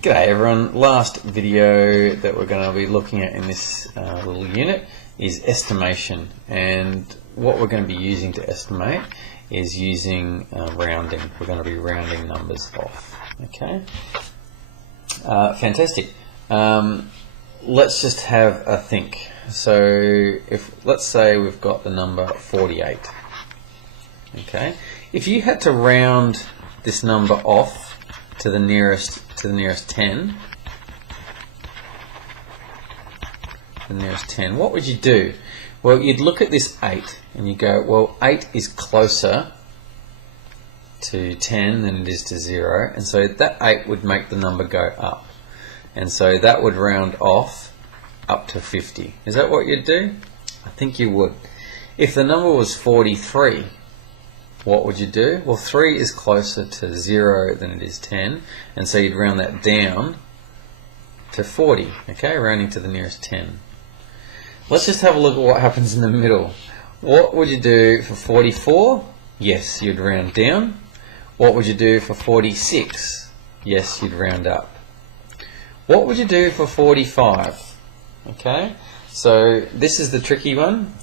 G'day everyone, last video that we're going to be looking at in this little unit is estimation, and what we're going to be using to estimate is using rounding. We're going to be rounding numbers off. Okay, fantastic. Let's just have a think. So let's say we've got the number 48. Okay, if you had to round this number off to the nearest 10, what would you do? Well, you'd look at this 8 and you go, well, 8 is closer to 10 than it is to 0, and so that 8 would make the number go up, and so that would round off up to 50. Is that what you'd do? I think you would. If the number was 43, what would you do? Well, 3 is closer to 0 than it is 10, and so you'd round that down to 40, okay, rounding to the nearest 10. Let's just have a look at what happens in the middle. What would you do for 44? Yes, you'd round down. What would you do for 46? Yes, you'd round up. What would you do for 45? Okay, so this is the tricky one.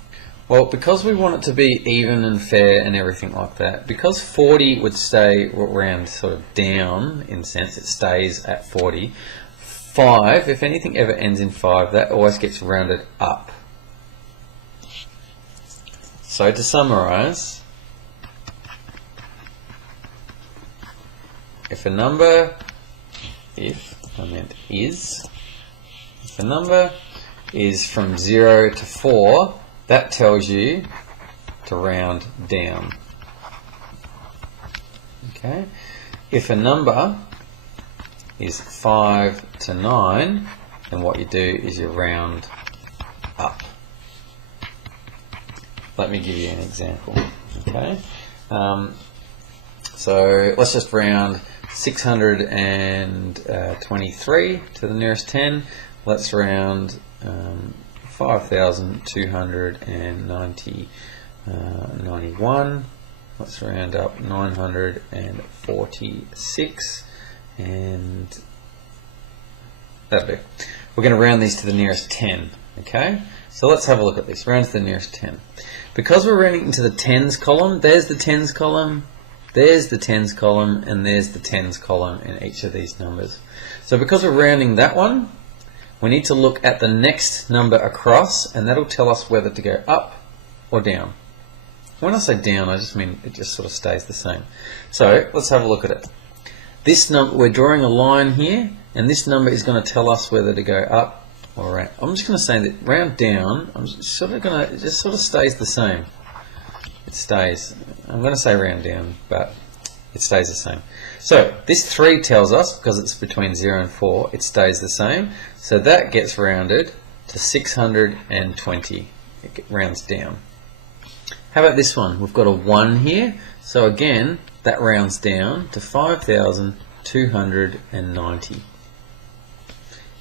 Well, because we want it to be even and fair and everything like that, because 40 would stay round sort of down in a sense, it stays at 40. 5, if anything ever ends in 5, that always gets rounded up. So to summarize, if a number is from 0 to 4, that tells you to round down. Okay. If a number is 5 to 9, then what you do is you round up. Let me give you an example. Okay. So let's just round 623 to the nearest 10. Let's round 5,291. Let's round up 946, and that'll do. We're going to round these to the nearest 10. Okay, so let's have a look at this. Round to the nearest 10. Because we're rounding into the tens column, there's the tens column, there's the tens column, and there's the tens column in each of these numbers. So because we're rounding that one, we need to look at the next number across, and that'll tell us whether to go up or down. When I say down, I just mean it just sort of stays the same. So let's have a look at it. This number, we're drawing a line here, and this number is going to tell us whether to go up or round. I'm just going to say that round down, it just sort of stays the same. It stays, I'm going to say round down, but it stays the same. So this 3 tells us, because it's between 0 and 4, it stays the same. So that gets rounded to 620. It rounds down. How about this one? We've got a 1 here. So again, that rounds down to 5,290.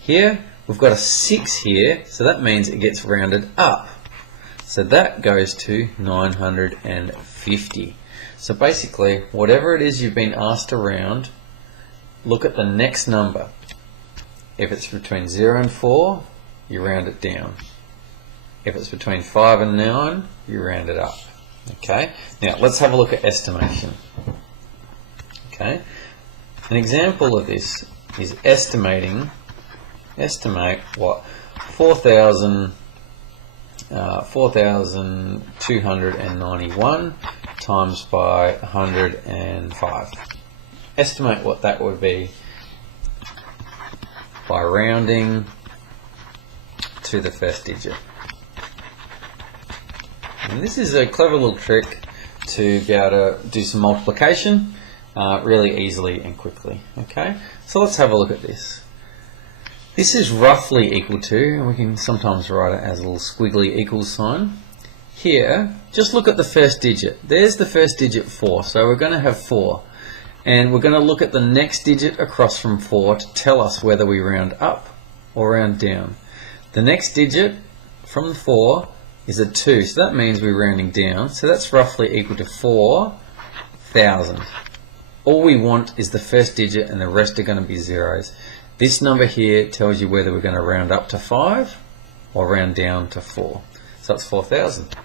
Here, we've got a 6 here. So that means it gets rounded up. So that goes to 950. So basically, whatever it is you've been asked to round, look at the next number. If it's between 0 and 4, you round it down. If it's between 5 and 9, you round it up. Okay. Now let's have a look at estimation. Okay. An example of this is estimate what 4,291 times by 105. Estimate what that would be by rounding to the first digit. And this is a clever little trick to be able to do some multiplication really easily and quickly. Okay, so let's have a look at this. This is roughly equal to, and we can sometimes write it as a little squiggly equals sign. Here, just look at the first digit. There's the first digit 4, so we're going to have 4. And we're going to look at the next digit across from 4 to tell us whether we round up or round down. The next digit from 4 is a 2, so that means we're rounding down, so that's roughly equal to 4,000. All we want is the first digit and the rest are going to be zeros. This number here tells you whether we're going to round up to 5 or round down to 4. So that's 4,000.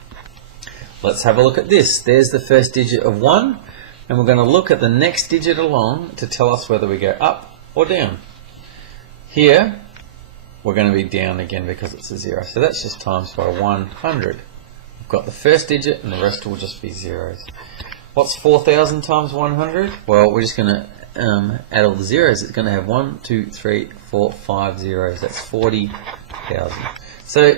Let's have a look at this. There's the first digit of 1, and we're going to look at the next digit along to tell us whether we go up or down. Here, we're going to be down again because it's a 0. So that's just times by 100. We've got the first digit and the rest will just be zeros. What's 4,000 times 100? Well, we're just going to add all the zeros. It's going to have 1, 2, 3, 4, 5 zeros. That's 40,000. So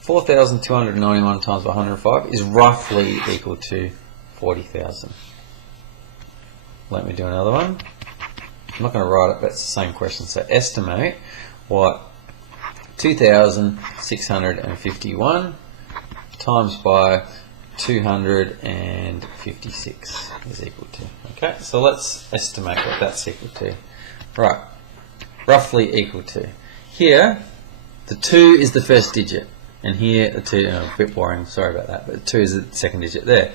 4,291 times 105 is roughly equal to 40,000. Let me do another one. I'm not going to write it, but it's the same question. So estimate what 2,651 times by 256 is equal to. Okay, so let's estimate what that's equal to. Right, roughly equal to. Here, the 2 is the first digit, and here the 2, a bit boring, sorry about that, but 2 is the second digit there.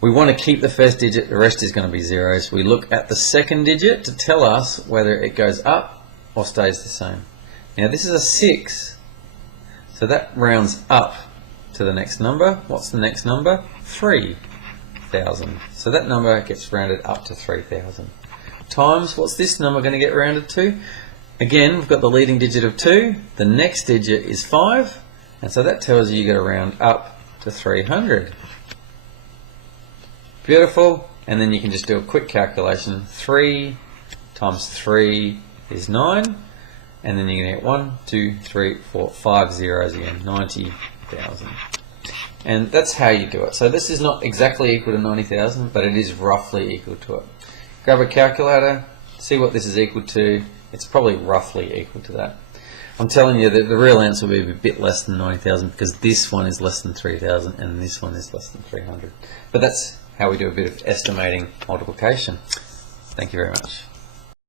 We want to keep the first digit, the rest is going to be zeros. We look at the second digit to tell us whether it goes up or stays the same. Now this is a 6, so that rounds up to the next number. What's the next number? 3,000. So that number gets rounded up to 3,000. Times, what's this number going to get rounded to? Again, we've got the leading digit of 2, the next digit is 5, and so that tells you got to round up to 300. Beautiful, and then you can just do a quick calculation. 3 times 3 is 9, and then you're going to get 1, 2, 3, 4, 5 zeros again, 90,000. And that's how you do it. So this is not exactly equal to 90,000, but it is roughly equal to it. Grab a calculator, see what this is equal to. It's probably roughly equal to that. I'm telling you that the real answer will be a bit less than 90,000 because this one is less than 3,000 and this one is less than 300. But that's how we do a bit of estimating multiplication. Thank you very much.